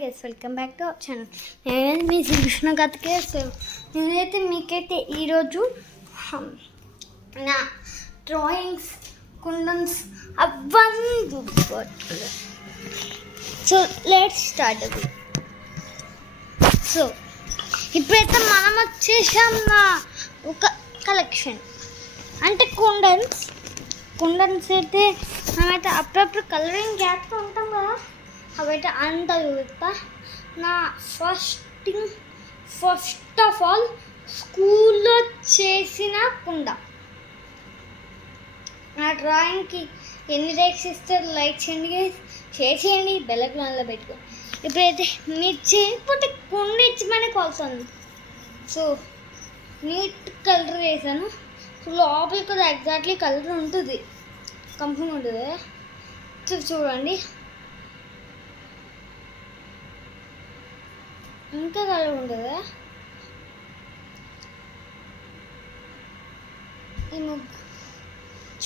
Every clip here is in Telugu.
Guys welcome back to our channel. నేనైతే మీ శ్రీకృష్ణ కథకే నేనైతే మీకైతే ఈరోజు నా డ్రాయింగ్స్ కుండన్స్ అవన్నీ చూపిపోతుంది. సో లెట్స్ స్టార్ట్ అది. సో ఇప్పుడైతే మనం వచ్చేసాం నా ఒక కలెక్షన్ అంటే కుండన్స్ అయితే మనమైతే అప్పుడప్పుడు కలరింగ్ చేస్తూ ఉంటాం కదా, అవైతే అంత చూపిస్తా. నా ఫస్ట్ ఆఫ్ ఆల్ స్కూల్లో చేసిన కుండ. నా డ్రాయింగ్కి ఎన్ని లైక్స్ ఇస్తారు, లైక్ చేయండి, షేర్ చేయండి, బెల్ ఐకాన్లో పెట్టుకోండి. ఇప్పుడైతే మీరు చేయకపోతే కుండ ఇచ్చమని కోల్తుంది. సో నీట్ కలర్ వేసాను. సో లోపలికి కూడా ఎగ్జాక్ట్లీ కలర్ ఉంటుంది, కంపెనీ ఉంటుంది. చూడండి, ఇంకా కలర్ ఉంటుంది. ఈ ముగ్గు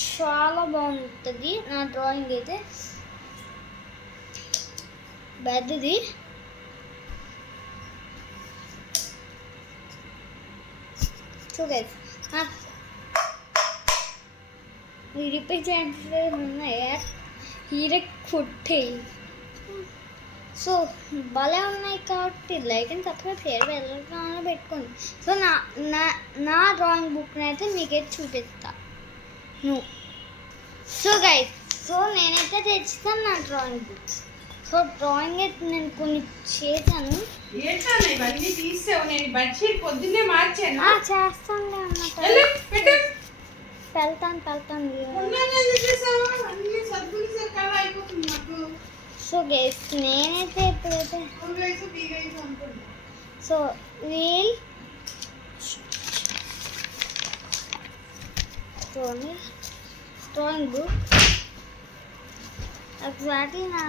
చాలా బాగుంటుంది. నా డ్రాయింగ్ అయితే పెద్దది. రిపేర్ చేయాల్సి ఉన్నాయా హీరో కొట్టేయి. సో భలే ఉన్నాయి కాబట్టి లైక్ అండ్ సబ్స్క్రైబ్ షేర్ వెళ్ళాలని పెట్టుకోండి. సో నా డ్రాయింగ్ బుక్ని అయితే మీకైతే చూపిస్తా. సో గైస్, సో నేనైతే తెచ్చుతాను నా డ్రాయింగ్ బుక్స్. సో డ్రాయింగ్ అయితే నేను కొన్ని చేశాను. చేస్తాను అన్నమాట. వెళ్తాను. సో గైస్, నేనైతే ఎప్పుడైతే so we'll drawing book exactly నా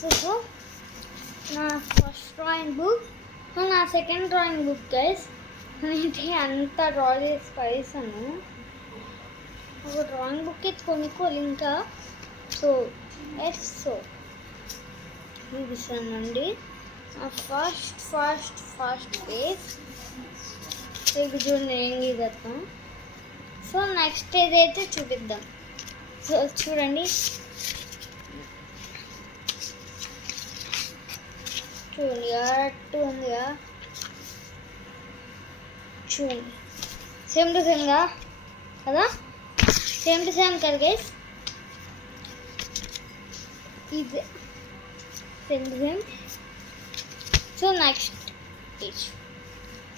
సో నా ఫస్ట్ డ్రాయింగ్ బుక్. సో నా సెకండ్ డ్రాయింగ్ బుక్ గైస్, నేనైతే అంతా డ్రా చేసి పడేసాను. ఒక డ్రాయింగ్ బుక్ అయితే కొనుక్కోవాలి ఇంకా. సో చూపిస్తానండి ఫస్ట్ పేజ్. ఇది చూడండి, ఏం గీద్దాం. సో నెక్స్ట్ ఏదైతే చూపిద్దాం. సో చూడండి, అట్టు ఉందిగా, చూడండి సేమ్ టు సేమ్గా కదా, సేమ్ టు సేమ్ కదా గైస్. ఇది same to same. So next page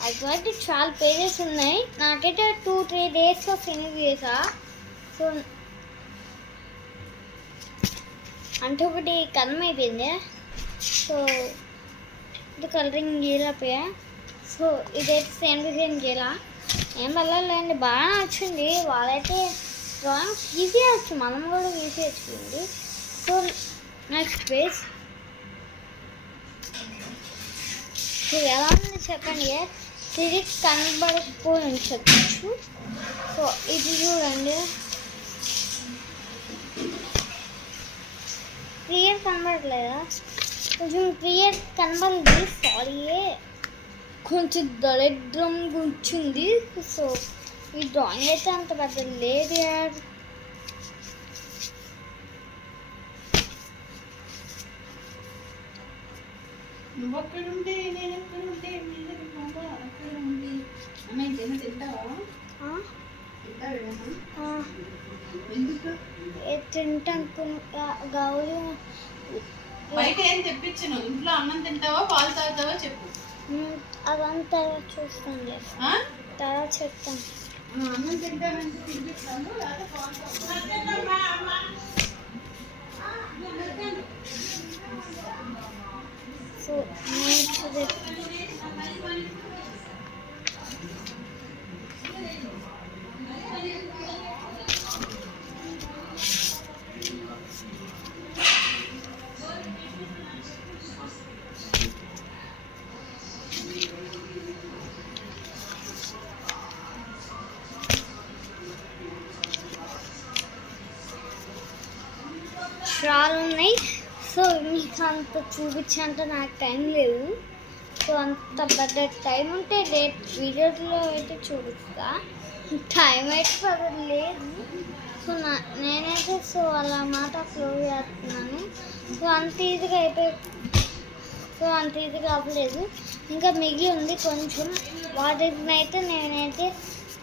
exactly చాలా పేజెస్ ఉన్నాయి. నాకైతే 2-3 డేస్లో ఫినిష్ చేసా. సో అంటే ఒకటి కన్నం అయిపోయింది. సో ఇది కలరింగ్ గీలపోయా. సో ఇదైతే సేమ్ టు సేమ్ గీలా. ఏం వెళ్ళాలండి, బాగా నచ్చింది. వాళ్ళైతే డ్రాయింగ్ ఈజీ వచ్చు, మనం కూడా ఈజీ వచ్చింది. So next page. సో ఎలా ఉంది చెప్పండి. ఇది కనబడకపోయి ఉంచచ్చు. సో ఇది చూడండి, క్లియర్ కనబడట్లేదా? కొంచెం క్లియర్ కనబడింది. సారీ, కొంచెం దరిద్రం కూర్చుంది. సో ఈ డ్రాయింగ్ అయితే అంత పెద్ద లేదు యార్. నువ్వు అక్కడ ఉంటే నేను ఎక్కడ ఉంటే అక్కడ ఉంది అమ్మాయి తింటావా? తింటాను. గౌరీ బయట ఏం తెప్పించను, ఇంట్లో అన్నం తింటావా పాలు తాగుతావా చెప్పు. అదంతా చూస్తాను, తర్వాత చెప్తాను. అన్నం తింటానంటే తినిపిస్తాను, సో చాలా ఉన్నాయి. సో మీకు అంత చూపించేంత నాకు టైం లేదు. సో అంత పెద్ద టైం ఉంటే రేపు వీడియోలో అయితే చూపిస్తా. టైం అయితే పెద్ద లేదు. సో నేనైతే సో అలా మాట ఫ్లో చేస్తున్నాను. సో అంత ఈజీగా అవ్వలేదు. ఇంకా మిగిలి ఉంది కొంచెం. వాటినైతే నేనైతే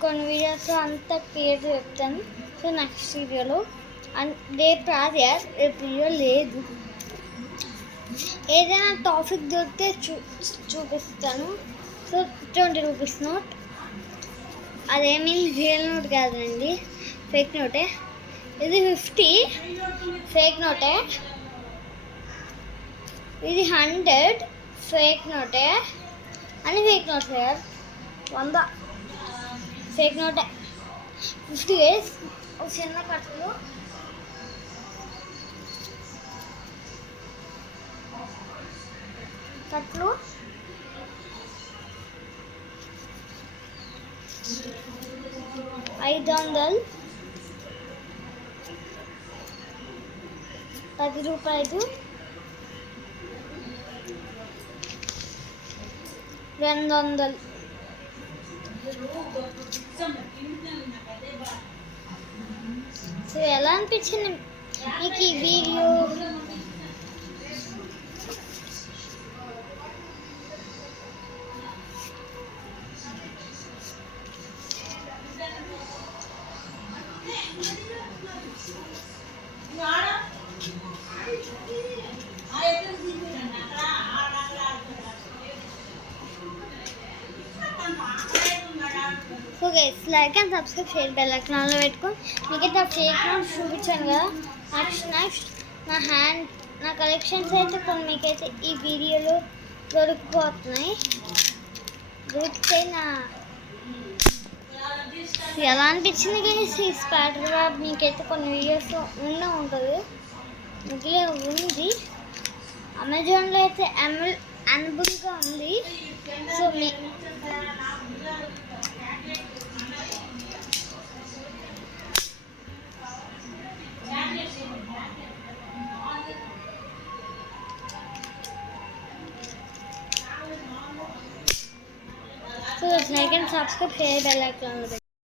కొన్ని వీడియోస్ అంతా క్లియర్ చెప్తాను. సో నెక్స్ట్ వీడియోలో రేపు వీడియో లేదు. ఏదైనా టాపిక్ దొరికితే చూపిస్తాను. సో 20 రూపీస్ నోట్, అదేమీ రియల్ నోట్ కాదండి, ఫేక్ నోటే. ఇది 50 ఫేక్ నోటే. ఇది 100 ఫేక్ నోటే. అని ఫేక్ నోట్ సార్. 100 ఫేక్ నోటే. 50 వేస్ ఒక చిన్న కట్టలు. కట్లు 500 10 రూపాయలు 200. సో ఎలా అనిపించింది మీకు ఈ వీడియో? So guys like and subscribe share bell ఐకాన్లో పెట్టుకో. మీకైతే ఆ ఫేక్ నోట్స్ చూపించాను కదా. నెక్స్ట్ నా కలెక్షన్స్ అయితే కొన్ని మీకైతే ఈ వీడియోలో దొరికిపోతున్నాయి. దొరికితే ఎలా అనిపించింది గైస్ ఈ స్పాటర్ బాబ్? మీకైతే కొన్ని వీడియోస్ ఉంటుంది, మిగిలే ఉంది. అమెజాన్లో అయితే అవైలబుల్గా ఉంది. So like and subscribe share bell ఐకాన్లో